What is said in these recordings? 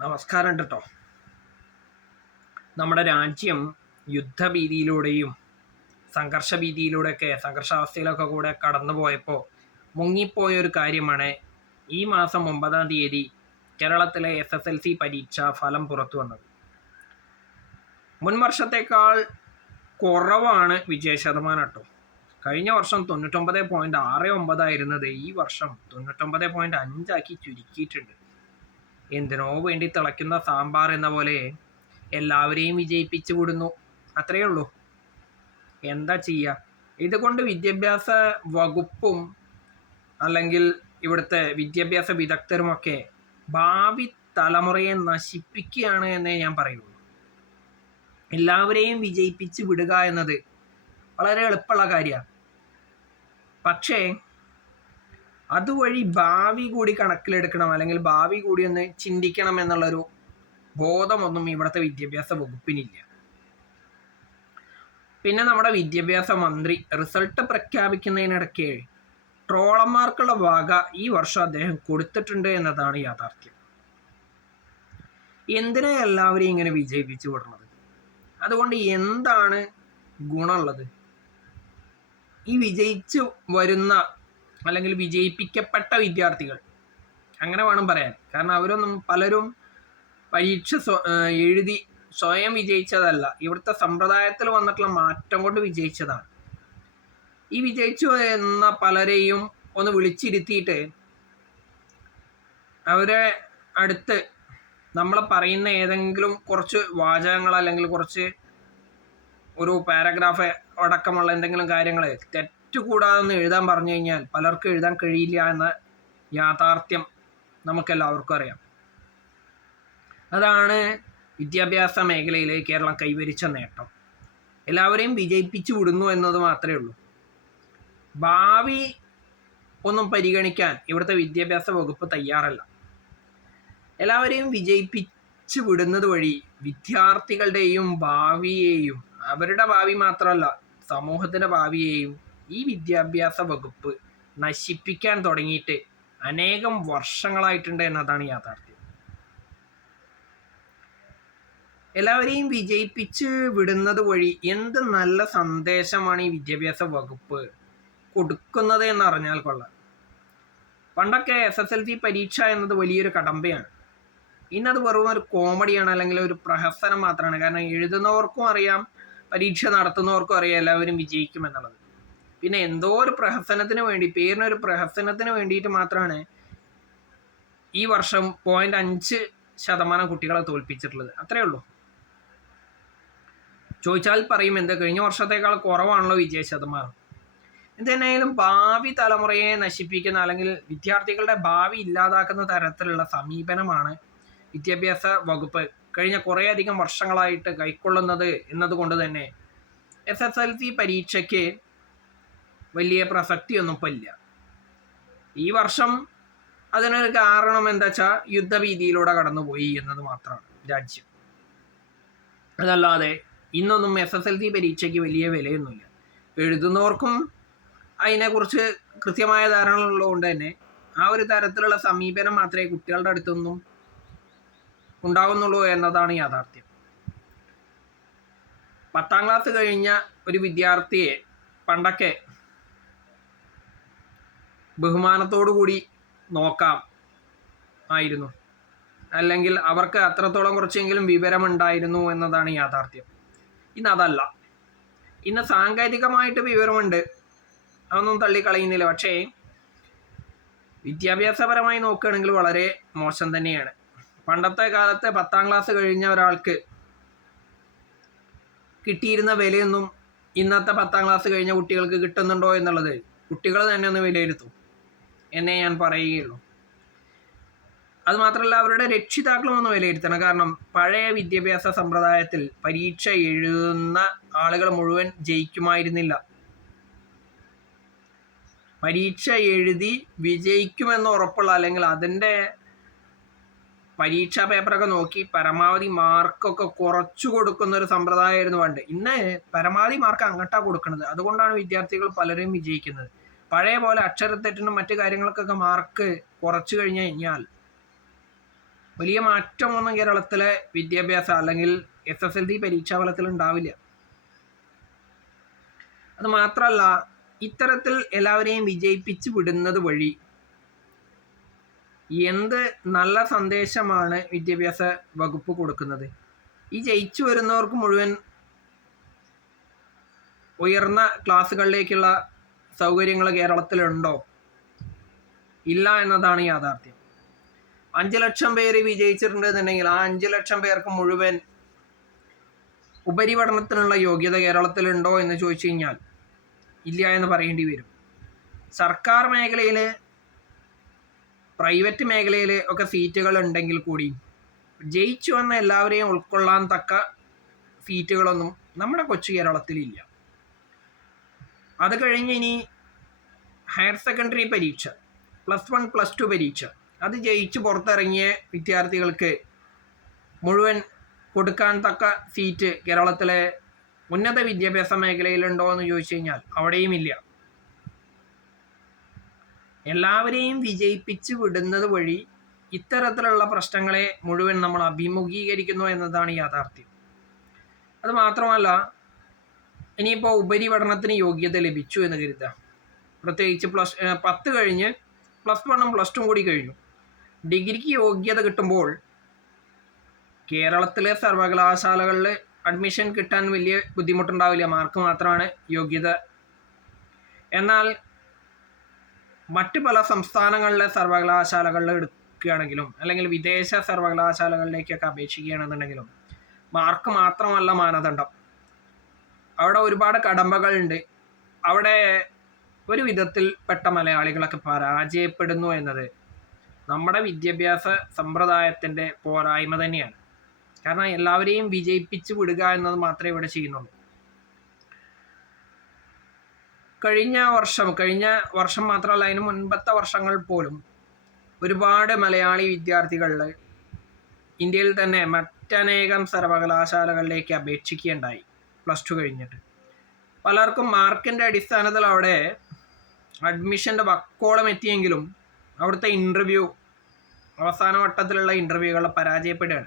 നമസ്കാരം കേട്ടോ നമ്മുടെ രാജ്യം യുദ്ധഭീതിയിലൂടെയും സംഘർഷ ഭീതിയിലൂടെയൊക്കെ സംഘർഷാവസ്ഥയിലൊക്കെ കൂടെ കടന്നു പോയപ്പോൾ മുങ്ങിപ്പോയ ഒരു കാര്യമാണ് ഈ മാസം ഒമ്പതാം തീയതി കേരളത്തിലെ എസ് എസ് എൽ സി പരീക്ഷ ഫലം പുറത്തു വന്നത്. മുൻ വർഷത്തേക്കാൾ കുറവാണ് വിജയ ശതമാനം കേട്ടോ. കഴിഞ്ഞ വർഷം തൊണ്ണൂറ്റൊമ്പത് പോയിന്റ് ആറ് ഒമ്പതായിരുന്നത് ഈ വർഷം തൊണ്ണൂറ്റൊമ്പത് പോയിന്റ് അഞ്ചാക്കി ചുരുക്കിയിട്ടുണ്ട്. എന്തിനോ വേണ്ടി തിളയ്ക്കുന്ന സാമ്പാർ എന്ന പോലെ എല്ലാവരെയും വിജയിപ്പിച്ചു വിടുന്നു. അത്രയേ ഉള്ളൂ. എന്താ ചെയ്യുക ഇതുകൊണ്ട് വിദ്യാഭ്യാസ വകുപ്പും അല്ലെങ്കിൽ ഇവിടുത്തെ വിദ്യാഭ്യാസ വിദഗ്ധരുമൊക്കെ ഭാവി തലമുറയെ നശിപ്പിക്കുകയാണ് എന്നേ ഞാൻ പറയുള്ളൂ. എല്ലാവരെയും വിജയിപ്പിച്ച് വിടുക എന്നത് വളരെ എളുപ്പമുള്ള കാര്യമാണ്. പക്ഷേ അതുവഴി ഭാവി കൂടി കണക്കിലെടുക്കണം അല്ലെങ്കിൽ ഭാവി കൂടി ഒന്ന് ചിന്തിക്കണം എന്നുള്ളൊരു ബോധമൊന്നും ഇവിടുത്തെ വിദ്യാഭ്യാസ വകുപ്പിനില്ല. പിന്നെ നമ്മുടെ വിദ്യാഭ്യാസ മന്ത്രി റിസൾട്ട് പ്രഖ്യാപിക്കുന്നതിനിടയ്ക്ക് ട്രോളന്മാർക്കുള്ള വക ഈ വർഷം അദ്ദേഹം കൊടുത്തിട്ടുണ്ട് എന്നതാണ് യാഥാർത്ഥ്യം. എന്തിനാ എല്ലാവരെയും ഇങ്ങനെ വിജയിപ്പിച്ചു വിടുന്നത്? അതുകൊണ്ട് എന്താണ് ഗുണമുള്ളത്? ഈ വിജയിച്ചു വരുന്ന അല്ലെങ്കിൽ വിജയിപ്പിക്കപ്പെട്ട വിദ്യാർത്ഥികൾ. അങ്ങനെ വേണം പറയാൻ. കാരണം അവരൊന്നും പലരും പരീക്ഷ എഴുതി സ്വയം വിജയിച്ചതല്ല. ഇവിടുത്തെ സമ്പ്രദായത്തിൽ വന്നിട്ടുള്ള മാറ്റം കൊണ്ട് വിജയിച്ചതാണ്. ഈ വിജയിച്ചു എന്ന പലരെയും ഒന്ന് വിളിച്ചിരുത്തിയിട്ട് അവരെ അടുത്ത് നമ്മൾ പറയുന്ന ഏതെങ്കിലും കുറച്ച് വാചകങ്ങൾ അല്ലെങ്കിൽ കുറച്ച് ഒരു പാരഗ്രാഫ് അടക്കമുള്ള എന്തെങ്കിലും കാര്യങ്ങൾ തെറ്റ് കൂടാതെ ഒന്ന് എഴുതാൻ പറഞ്ഞു കഴിഞ്ഞാൽ പലർക്കും എഴുതാൻ കഴിയില്ല എന്ന യാഥാർത്ഥ്യം നമുക്കെല്ലാവർക്കും അറിയാം. അതാണ് വിദ്യാഭ്യാസ മേഖലയിലെ കേരളം കൈവരിച്ച നേട്ടം. എല്ലാവരെയും വിജയിപ്പിച്ചു വിടുന്നു എന്നത് മാത്രമേ ഉള്ളൂ. ഭാവി ഒന്നും പരിഗണിക്കാൻ ഇവിടുത്തെ വിദ്യാഭ്യാസ വകുപ്പ് തയ്യാറല്ല. എല്ലാവരെയും വിജയിപ്പിച്ചു വിടുന്നത് വഴി വിദ്യാർത്ഥികളുടെയും ഭാവിയെയും അവരുടെ ഭാവി മാത്രമല്ല സമൂഹത്തിന്റെ ഭാവിയെയും ഈ വിദ്യാഭ്യാസ വകുപ്പ് നശിപ്പിക്കാൻ തുടങ്ങിയിട്ട് അനേകം വർഷങ്ങളായിട്ടുണ്ട് എന്നതാണ് യാഥാർത്ഥ്യം. എല്ലാവരെയും വിജയിപ്പിച്ച് വിടുന്നത് വഴി എന്ത് നല്ല സന്ദേശമാണ് ഈ വിദ്യാഭ്യാസ വകുപ്പ് കൊടുക്കുന്നത് എന്ന് അറിഞ്ഞാൽ കൊള്ളാം. പണ്ടൊക്കെ എസ് എസ് എൽ സി പരീക്ഷ എന്നത് വലിയൊരു കടമ്പയാണ്. ഇന്നത് വെറും ഒരു കോമഡിയാണ് അല്ലെങ്കിൽ ഒരു പ്രഹസനം മാത്രമാണ്. കാരണം എഴുതുന്നവർക്കും അറിയാം പരീക്ഷ നടത്തുന്നവർക്കും അറിയാം എല്ലാവരും വിജയിക്കും എന്നുള്ളത്. പിന്നെ എന്തോ ഒരു പ്രഹസനത്തിന് വേണ്ടി പേരിനൊരു പ്രഹസനത്തിന് വേണ്ടിയിട്ട് മാത്രമാണ് ഈ വർഷം പോയിന്റ് അഞ്ച് ശതമാനം കുട്ടികളെ തോൽപ്പിച്ചിട്ടുള്ളത്. അത്രേ ഉള്ളൂ. ചോദിച്ചാൽ പറയും എന്താ കഴിഞ്ഞ വർഷത്തേക്കാൾ കുറവാണല്ലോ വിജയ ശതമാനം? എന്തിനായാലും ഭാവി തലമുറയെ നശിപ്പിക്കുന്ന അല്ലെങ്കിൽ വിദ്യാർത്ഥികളുടെ ഭാവി ഇല്ലാതാക്കുന്ന തരത്തിലുള്ള സമീപനമാണ് വിദ്യാഭ്യാസ വകുപ്പ് കഴിഞ്ഞ കുറേയധികം വർഷങ്ങളായിട്ട് കൈക്കൊള്ളുന്നത് എന്നതുകൊണ്ട് തന്നെ എസ് എസ് എൽ സി പരീക്ഷയ്ക്ക് വലിയ പ്രസക്തിയൊന്നും ഇല്ല. ഈ വർഷം അതിനൊരു കാരണം എന്താ വെച്ചാൽ യുദ്ധഭീതിയിലൂടെ കടന്നുപോയി എന്നത് മാത്രമാണ് രാജ്യം. അതല്ലാതെ ഇന്നൊന്നും എസ് എസ് എൽ സി പരീക്ഷയ്ക്ക് വലിയ വിലയൊന്നുമില്ല. എഴുതുന്നവർക്കും അതിനെക്കുറിച്ച് കൃത്യമായ ധാരണ ഉള്ളതുകൊണ്ട് തന്നെ ആ ഒരു തരത്തിലുള്ള സമീപനം മാത്രമേ കുട്ടികളുടെ അടുത്തൊന്നും ഉണ്ടാകുന്നുള്ളൂ എന്നതാണ് യാഥാർത്ഥ്യം. പത്താം ക്ലാസ് കഴിഞ്ഞ ഒരു വിദ്യാർത്ഥിയെ പണ്ടൊക്കെ ബഹുമാനത്തോടു കൂടി നോക്കാം ആയിരുന്നു. അല്ലെങ്കിൽ അവർക്ക് അത്രത്തോളം കുറച്ചെങ്കിലും വിവരമുണ്ടായിരുന്നു എന്നതാണ് യാഥാർത്ഥ്യം. ഇന്ന് അതല്ല. ഇന്ന് സാങ്കേതികമായിട്ട് വിവരമുണ്ട്. അതൊന്നും തള്ളിക്കളയുന്നില്ല. പക്ഷേ വിദ്യാഭ്യാസപരമായി നോക്കുകയാണെങ്കിൽ വളരെ മോശം തന്നെയാണ്. പണ്ടത്തെ കാലത്തെ പത്താം ക്ലാസ് കഴിഞ്ഞ ഒരാൾക്ക് കിട്ടിയിരുന്ന വിലയൊന്നും ഇന്നത്തെ പത്താം ക്ലാസ് കഴിഞ്ഞ കുട്ടികൾക്ക് കിട്ടുന്നുണ്ടോ എന്നുള്ളത് കുട്ടികൾ തന്നെ ഒന്ന് വിലയിരുത്തും. എന്നേ ഞാൻ പറയുകയുള്ളൂ. അത് മാത്രമല്ല അവരുടെ രക്ഷിതാക്കളും ഒന്ന് വിലയിരുത്തണം. കാരണം പഴയ വിദ്യാഭ്യാസ സമ്പ്രദായത്തിൽ പരീക്ഷ എഴുതുന്ന ആളുകൾ മുഴുവൻ ജയിക്കുമായിരുന്നില്ല. പരീക്ഷ എഴുതി വിജയിക്കുമെന്ന് ഉറപ്പുള്ള അല്ലെങ്കിൽ അതിന്റെ പരീക്ഷാ പേപ്പറൊക്കെ നോക്കി പരമാവധി മാർക്കൊക്കെ കുറച്ചു കൊടുക്കുന്ന ഒരു സമ്പ്രദായമായിരുന്നു പണ്ട്. ഇന്ന് പരമാവധി മാർക്ക് അങ്ങോട്ടാണ് കൊടുക്കുന്നത്. അതുകൊണ്ടാണ് വിദ്യാർത്ഥികൾ പലരും വിജയിക്കുന്നത്. പഴയ പോലെ അക്ഷരത്തെറ്റിനും മറ്റു കാര്യങ്ങൾക്കൊക്കെ മാർക്ക് കുറച്ചു കഴിഞ്ഞു കഴിഞ്ഞാൽ വലിയ മാറ്റമൊന്നും കേരളത്തിലെ വിദ്യാഭ്യാസ അല്ലെങ്കിൽ എസ് എസ് എൽ സി പരീക്ഷാ ഫലത്തിൽ ഉണ്ടാവില്ല. അത് മാത്രമല്ല ഇത്തരത്തിൽ എല്ലാവരെയും വിജയിപ്പിച്ചു വിടുന്നത് വഴി എന്ത് നല്ല സന്ദേശമാണ് വിദ്യാഭ്യാസ വകുപ്പ് കൊടുക്കുന്നത്? ഈ ജയിച്ചു വരുന്നവർക്ക് മുഴുവൻ ഉയർന്ന ക്ലാസ്സുകളിലേക്കുള്ള സൗകര്യങ്ങൾ കേരളത്തിലുണ്ടോ? ഇല്ല എന്നതാണ് യാഥാർത്ഥ്യം. അഞ്ച് ലക്ഷം പേര് വിജയിച്ചിട്ടുണ്ടെന്നുണ്ടെങ്കിൽ ആ അഞ്ച് ലക്ഷം പേർക്ക് മുഴുവൻ ഉപരിപഠനത്തിനുള്ള യോഗ്യത കേരളത്തിലുണ്ടോ എന്ന് ചോദിച്ചു കഴിഞ്ഞാൽ ഇല്ല എന്ന് പറയേണ്ടി വരും. സർക്കാർ മേഖലയിൽ പ്രൈവറ്റ് മേഖലയിൽ ഒക്കെ സീറ്റുകൾ ഉണ്ടെങ്കിൽ കൂടി ജയിച്ചു വന്ന എല്ലാവരെയും ഉൾക്കൊള്ളാൻ തക്ക സീറ്റുകളൊന്നും നമ്മുടെ കൊച്ചു കേരളത്തിലില്ല. അത് കഴിഞ്ഞ് ഇനി ഹയർ സെക്കൻഡറി പരീക്ഷ പ്ലസ് വൺ പ്ലസ് ടു പരീക്ഷ. അത് ജയിച്ച് പുറത്തിറങ്ങിയ വിദ്യാർത്ഥികൾക്ക് മുഴുവൻ കൊടുക്കാൻ തക്ക സീറ്റ് കേരളത്തിലെ ഉന്നത വിദ്യാഭ്യാസ മേഖലയിലുണ്ടോ എന്ന് ചോദിച്ചു കഴിഞ്ഞാൽ അവിടെയും ഇല്ല. എല്ലാവരെയും വിജയിപ്പിച്ച് വിടുന്നത് വഴി ഇത്തരത്തിലുള്ള പ്രശ്നങ്ങളെ മുഴുവൻ നമ്മൾ അഭിമുഖീകരിക്കുന്നു എന്നതാണ് യാഥാർത്ഥ്യം. അത് മാത്രമല്ല ഇനിയിപ്പോൾ ഉപരിപഠനത്തിന് യോഗ്യത ലഭിച്ചു എന്ന് കരുതുക. പ്രത്യേകിച്ച് പ്ലസ് പത്ത് കഴിഞ്ഞ് പ്ലസ് വണ്ണും പ്ലസ് ടു കൂടി കഴിഞ്ഞു. ഡിഗ്രിക്ക് യോഗ്യത കിട്ടുമ്പോൾ കേരളത്തിലെ സർവകലാശാലകളിൽ അഡ്മിഷൻ കിട്ടാൻ വലിയ ബുദ്ധിമുട്ടുണ്ടാവില്ല. മാർക്ക് മാത്രമാണ് യോഗ്യത. എന്നാൽ മറ്റ് പല സംസ്ഥാനങ്ങളിലെ സർവകലാശാലകളിൽ എടുക്കുകയാണെങ്കിലും അല്ലെങ്കിൽ വിദേശ സർവകലാശാലകളിലേക്കൊക്കെ അപേക്ഷിക്കുകയാണെന്നുണ്ടെങ്കിലും മാർക്ക് മാത്രമല്ല മാനദണ്ഡം. അവിടെ ഒരുപാട് കടമ്പകളുണ്ട്. അവിടെ ഒരു വിധത്തിൽ പെട്ട മലയാളികളൊക്കെ പരാജയപ്പെടുന്നു എന്നത് നമ്മുടെ വിദ്യാഭ്യാസ സമ്പ്രദായത്തിന്റെ പോരായ്മ തന്നെയാണ്. കാരണം എല്ലാവരെയും വിജയിപ്പിച്ചു വിടുക എന്നത് മാത്രമേ ഇവിടെ ചെയ്യുന്നുള്ളൂ. കഴിഞ്ഞ വർഷം കഴിഞ്ഞ വർഷം മാത്രമല്ല അതിന് മുൻപത്തെ വർഷങ്ങൾ പോലും ഒരുപാട് മലയാളി വിദ്യാർത്ഥികൾ ഇന്ത്യയിൽ തന്നെ മറ്റനേകം സർവകലാശാലകളിലേക്ക് അപേക്ഷിക്കുകയുണ്ടായി. പ്ലസ് ടു കഴിഞ്ഞിട്ട്. പലർക്കും മാർക്കിന്റെ അടിസ്ഥാനത്തിൽ അവിടെ അഡ്മിഷന്റെ വക്കോളം എത്തിയെങ്കിലും അവിടുത്തെ ഇന്റർവ്യൂ അവസാന വട്ടത്തിലുള്ള ഇന്റർവ്യൂകൾ പരാജയപ്പെടുകയാണ്.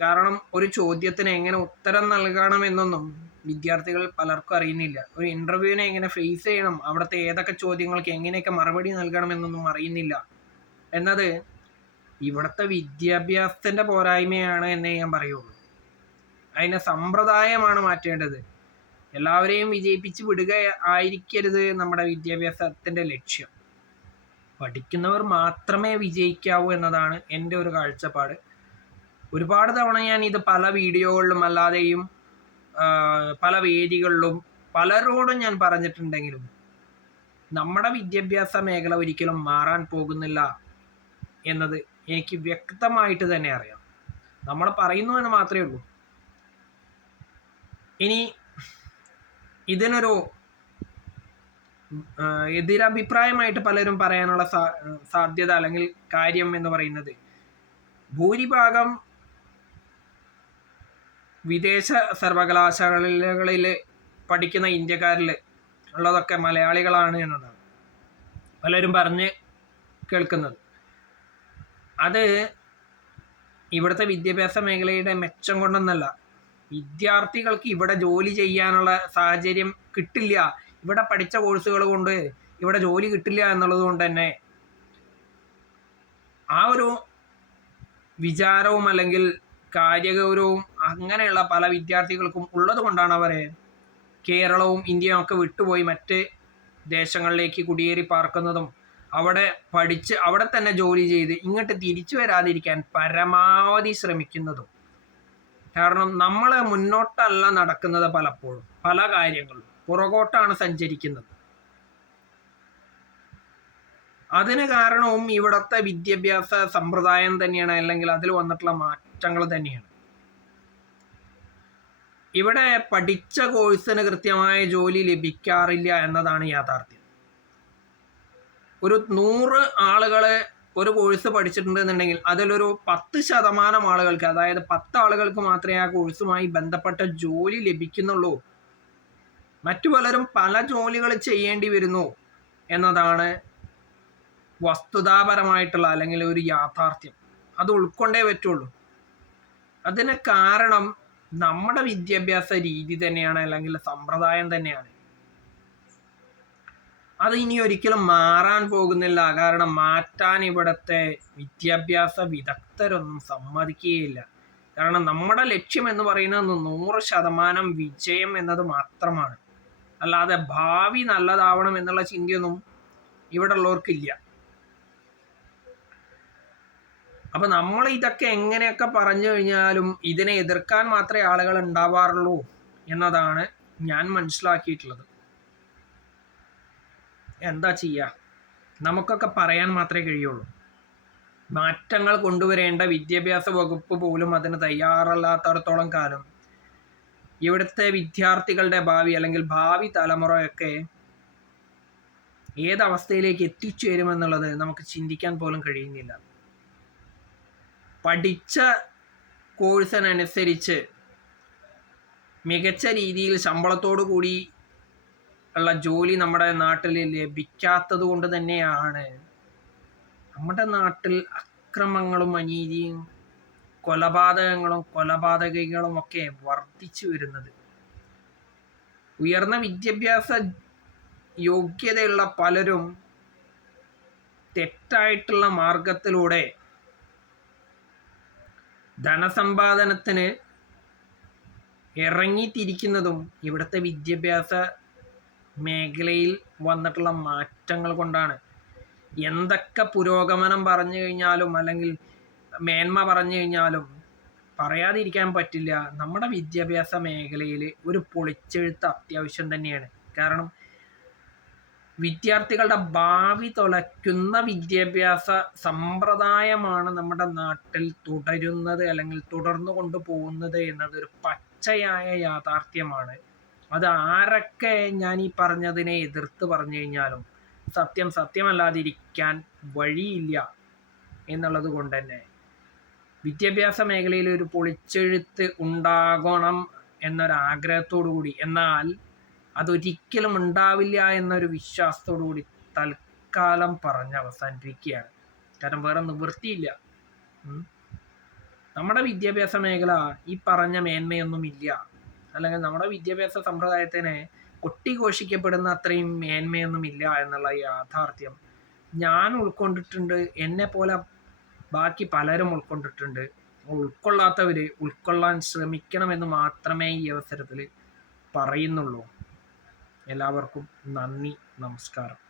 കാരണം ഒരു ചോദ്യത്തിന് എങ്ങനെ ഉത്തരം നൽകണമെന്നൊന്നും വിദ്യാർത്ഥികൾ പലർക്കും അറിയുന്നില്ല. ഒരു ഇന്റർവ്യൂവിനെ എങ്ങനെ ഫേസ് ചെയ്യണം അവിടുത്തെ ഏതൊക്കെ ചോദ്യങ്ങൾക്ക് എങ്ങനെയൊക്കെ മറുപടി നൽകണമെന്നൊന്നും അറിയുന്നില്ല. എന്നത് ഇവിടുത്തെ വിദ്യാഭ്യാസത്തിന്റെ പോരായ്മയാണ് എന്നേ ഞാൻ പറയുള്ളൂ. അതിന്റെ സമ്പ്രദായമാണ് മാറ്റേണ്ടത്. എല്ലാവരെയും വിജയിപ്പിച്ച് വിടുക ആയിരിക്കരുത് നമ്മുടെ വിദ്യാഭ്യാസത്തിന്റെ ലക്ഷ്യം. പഠിക്കുന്നവർ മാത്രമേ വിജയിക്കാവൂ എന്നതാണ് എന്റെ ഒരു കാഴ്ചപ്പാട്. ഒരുപാട് തവണ ഞാൻ ഇത് പല വീഡിയോകളിലും അല്ലാതെയും പല വേദികളിലും പലരോടും ഞാൻ പറഞ്ഞിട്ടുണ്ടെങ്കിലും നമ്മുടെ വിദ്യാഭ്യാസ മേഖല ഒരിക്കലും മാറാൻ പോകുന്നില്ല എന്നത് എനിക്ക് വ്യക്തമായിട്ട് തന്നെ അറിയാം. നമ്മൾ പറയുന്നു എന്ന് മാത്രമേ ഉള്ളൂ. ഇനി ഇതിനൊരു എതിരഭിപ്രായമായിട്ട് പലരും പറയാനുള്ള സാധ്യത അല്ലെങ്കിൽ കാര്യം എന്ന് പറയുന്നത് ഭൂരിഭാഗം വിദേശ സർവകലാശാലകളിൽ പഠിക്കുന്ന ഇന്ത്യക്കാരിൽ ഉള്ളതൊക്കെ മലയാളികളാണ് എന്നതാണ് പലരും പറഞ്ഞ് കേൾക്കുന്നത്. അത് ഇവിടുത്തെ വിദ്യാഭ്യാസ മേഖലയുടെ മെച്ചം കൊണ്ടൊന്നല്ല. വിദ്യാർത്ഥികൾക്ക് ഇവിടെ ജോലി ചെയ്യാനുള്ള സാഹചര്യം കിട്ടില്ല. ഇവിടെ പഠിച്ച കോഴ്സുകൾ കൊണ്ട് ഇവിടെ ജോലി കിട്ടില്ല എന്നുള്ളത് കൊണ്ട് തന്നെ ആ ഒരു വിചാരവും അല്ലെങ്കിൽ കാര്യഗൗരവവും അങ്ങനെയുള്ള പല വിദ്യാർത്ഥികൾക്കും ഉള്ളത് കൊണ്ടാണ് അവരെ കേരളവും ഇന്ത്യയും ഒക്കെ വിട്ടുപോയി മറ്റ് ദേശങ്ങളിലേക്ക് കുടിയേറി പാർക്കുന്നതും. അവിടെ പഠിച്ച് അവിടെ തന്നെ ജോലി ചെയ്ത് ഇങ്ങോട്ട് തിരിച്ചു വരാതിരിക്കാൻ പരമാവധി ശ്രമിക്കുന്നതും. കാരണം നമ്മൾ മുന്നോട്ടല്ല നടക്കുന്നത് പലപ്പോഴും പല കാര്യങ്ങളും. പുറകോട്ടാണ് സഞ്ചരിക്കുന്നത്. അതിന് കാരണവും ഇവിടുത്തെ വിദ്യാഭ്യാസ സമ്പ്രദായം തന്നെയാണ് അല്ലെങ്കിൽ അതിൽ വന്നിട്ടുള്ള മാറ്റങ്ങൾ തന്നെയാണ്. ഇവിടെ പഠിച്ച കോഴ്സിന് കൃത്യമായ ജോലി ലഭിക്കാറില്ല എന്നതാണ് യാഥാർത്ഥ്യം. ഒരു നൂറ് ആളുകളെ ഒരു കോഴ്സ് പഠിച്ചിട്ടുണ്ടെന്നുണ്ടെങ്കിൽ അതിലൊരു പത്ത് ശതമാനം ആളുകൾക്ക് അതായത് പത്ത് ആളുകൾക്ക് മാത്രമേ ആ കോഴ്സുമായി ബന്ധപ്പെട്ട ജോലി ലഭിക്കുന്നുള്ളൂ. മറ്റു പലരും പല ജോലികൾ ചെയ്യേണ്ടി വരുന്നു എന്നതാണ് വസ്തുതാപരമായിട്ടുള്ള അല്ലെങ്കിൽ ഒരു യാഥാർത്ഥ്യം. അത് ഉൾക്കൊണ്ടേ പറ്റുള്ളൂ. അതിന് കാരണം നമ്മുടെ വിദ്യാഭ്യാസ രീതി തന്നെയാണ് അല്ലെങ്കിൽ സമ്പ്രദായം തന്നെയാണ്. അത് ഇനി ഒരിക്കലും മാറാൻ പോകുന്നില്ല. കാരണം മാറ്റാൻ ഇവിടുത്തെ വിദ്യാഭ്യാസ വിദഗ്ധരൊന്നും സമ്മതിക്കുകയില്ല. കാരണം നമ്മുടെ ലക്ഷ്യം എന്ന് പറയുന്നത് നൂറ് ശതമാനം വിജയം എന്നത് മാത്രമാണ്. അല്ലാതെ ഭാവി നല്ലതാവണം എന്നുള്ള ചിന്തയൊന്നും ഇവിടെ ഉള്ളവർക്കില്ല അപ്പൊ നമ്മൾ ഇതൊക്കെ എങ്ങനെയൊക്കെ പറഞ്ഞു കഴിഞ്ഞാലും ഇതിനെ എതിർക്കാൻ മാത്രമേ ആളുകൾ ഉണ്ടാവാറുള്ളൂ എന്നതാണ് ഞാൻ മനസ്സിലാക്കിയിട്ടുള്ളത്. എന്താ ചെയ്യുക നമുക്കൊക്കെ പറയാൻ മാത്രമേ കഴിയുള്ളൂ. മാറ്റങ്ങൾ കൊണ്ടുവരേണ്ട വിദ്യാഭ്യാസ വകുപ്പ് പോലും അതിന് തയ്യാറല്ലാത്തടത്തോളം കാലം ഇവിടുത്തെ വിദ്യാർത്ഥികളുടെ ഭാവി അല്ലെങ്കിൽ ഭാവി തലമുറയൊക്കെ ഏതവസ്ഥയിലേക്ക് എത്തിച്ചേരുമെന്നുള്ളത് നമുക്ക് ചിന്തിക്കാൻ പോലും കഴിയുന്നില്ല. പഠിച്ച കോഴ്സിനനുസരിച്ച് മികച്ച രീതിയിൽ ശമ്പളത്തോടു കൂടി ഉള്ള ജോലി നമ്മുടെ നാട്ടിൽ ലഭിക്കാത്തത് കൊണ്ട് തന്നെയാണ്. നമ്മുടെ നാട്ടിൽ അക്രമങ്ങളും അനീതിയും കൊലപാതകങ്ങളും കൊലപാതകങ്ങളും ഒക്കെ വർദ്ധിച്ചു വരുന്നത്. ഉയർന്ന വിദ്യാഭ്യാസ യോഗ്യതയുള്ള പലരും തെറ്റായിട്ടുള്ള മാർഗത്തിലൂടെ ധനസമ്പാദനത്തിന് ഇറങ്ങിത്തിരിക്കുന്നതും ഇവിടുത്തെ വിദ്യാഭ്യാസ മേഖലയിൽ വന്നിട്ടുള്ള മാറ്റങ്ങൾ കൊണ്ടാണ്. എന്തൊക്കെ പുരോഗമനം പറഞ്ഞു കഴിഞ്ഞാലും അല്ലെങ്കിൽ മേന്മ പറഞ്ഞു കഴിഞ്ഞാലും പറയാതിരിക്കാൻ പറ്റില്ല. നമ്മുടെ വിദ്യാഭ്യാസ മേഖലയിൽ ഒരു പൊളിച്ചെഴുത്ത് അത്യാവശ്യം തന്നെയാണ്. കാരണം വിദ്യാർത്ഥികളുടെ ഭാവി തുലയ്ക്കുന്ന വിദ്യാഭ്യാസ സമ്പ്രദായമാണ് നമ്മുടെ നാട്ടിൽ തുടരുന്നത് അല്ലെങ്കിൽ തുടർന്നു കൊണ്ടുപോകുന്നത് എന്നത് ഒരു പച്ചയായ യാഥാർത്ഥ്യമാണ്. അത് ആരൊക്കെ ഞാൻ ഈ പറഞ്ഞതിനെ എതിർത്ത് പറഞ്ഞു കഴിഞ്ഞാലും സത്യം സത്യമല്ലാതിരിക്കാൻ വഴിയില്ല എന്നുള്ളത് കൊണ്ട് തന്നെ വിദ്യാഭ്യാസ മേഖലയിൽ ഒരു പൊളിച്ചെഴുത്ത് ഉണ്ടാകണം എന്നൊരാഗ്രഹത്തോടു കൂടി. എന്നാൽ അതൊരിക്കലും ഉണ്ടാവില്ല എന്നൊരു വിശ്വാസത്തോടു കൂടി തൽക്കാലം പറഞ്ഞ് അവസാനിപ്പിക്കുകയാണ്. കാരണം വേറെ നിവൃത്തിയില്ല. നമ്മുടെ വിദ്യാഭ്യാസ മേഖല ഈ പറഞ്ഞ മേന്മയൊന്നും ഇല്ല അല്ലെങ്കിൽ നമ്മുടെ വിദ്യാഭ്യാസ സമ്പ്രദായത്തിനെ കൊട്ടിഘോഷിക്കപ്പെടുന്ന അത്രയും മേന്മയൊന്നും ഇല്ല എന്നുള്ള യാഥാർത്ഥ്യം ഞാൻ ഉൾക്കൊണ്ടിട്ടുണ്ട് എന്നെ പോലെ ബാക്കി പലരും ഉൾക്കൊണ്ടിട്ടുണ്ട്. ഉൾക്കൊള്ളാത്തവർ ഉൾക്കൊള്ളാൻ ശ്രമിക്കണമെന്ന് മാത്രമേ ഈ അവസരത്തിൽ പറയുന്നുള്ളൂ. എല്ലാവർക്കും നന്ദി നമസ്കാരം.